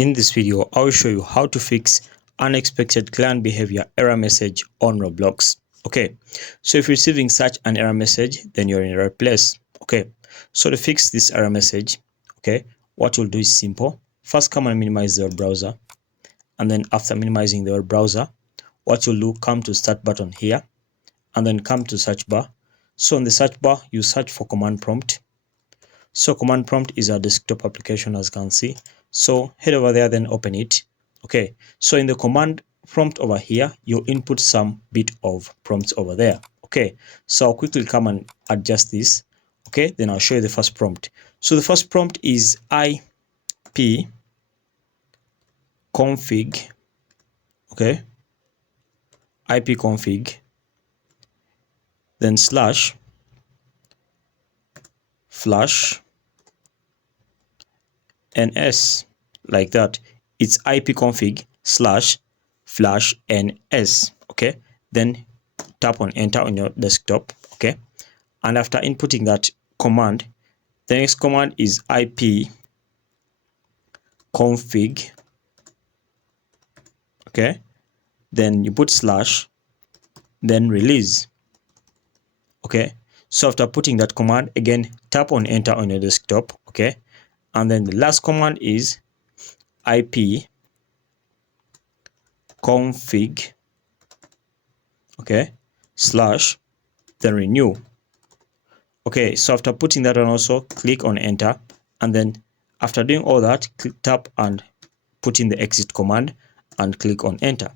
In this video, I will show you how to fix unexpected client behavior error message on Roblox. Okay, so if you're receiving such an error message, then you're in the right place. Okay, so to fix this error message, okay, what we'll do is simple. First, come and minimize the web browser. And then after minimizing the web browser, what you'll do, come to start button here, and then come to search bar. So in the search bar, you search for command prompt. So command prompt is our desktop application, as you can see. So head over there, then open it. Okay, so in the command prompt over here, you input some bit of prompts over there. Okay, so I'll quickly come and adjust this. Okay, then I'll show you the first prompt. So the first prompt is IP config. Okay, IP config, then slash flash ns, like that. It's ipconfig slash flash ns. Okay, then tap on enter on your desktop. Okay, and after inputting that command, the next command is IP config. Okay, then you put slash, then release. Okay, so after putting that command, again tap on enter on your desktop. Okay, and then the last command is IP config, okay, slash, then renew. Okay, so after putting that on, also click on enter, and then after doing all that, tap and put in the exit command and click on enter.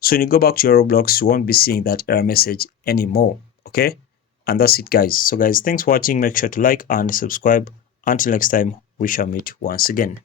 So when you go back to your Roblox, you won't be seeing that error message anymore. Okay, and that's it, guys. So guys, thanks for watching. Make sure to like and subscribe. Until next time, we shall meet once again.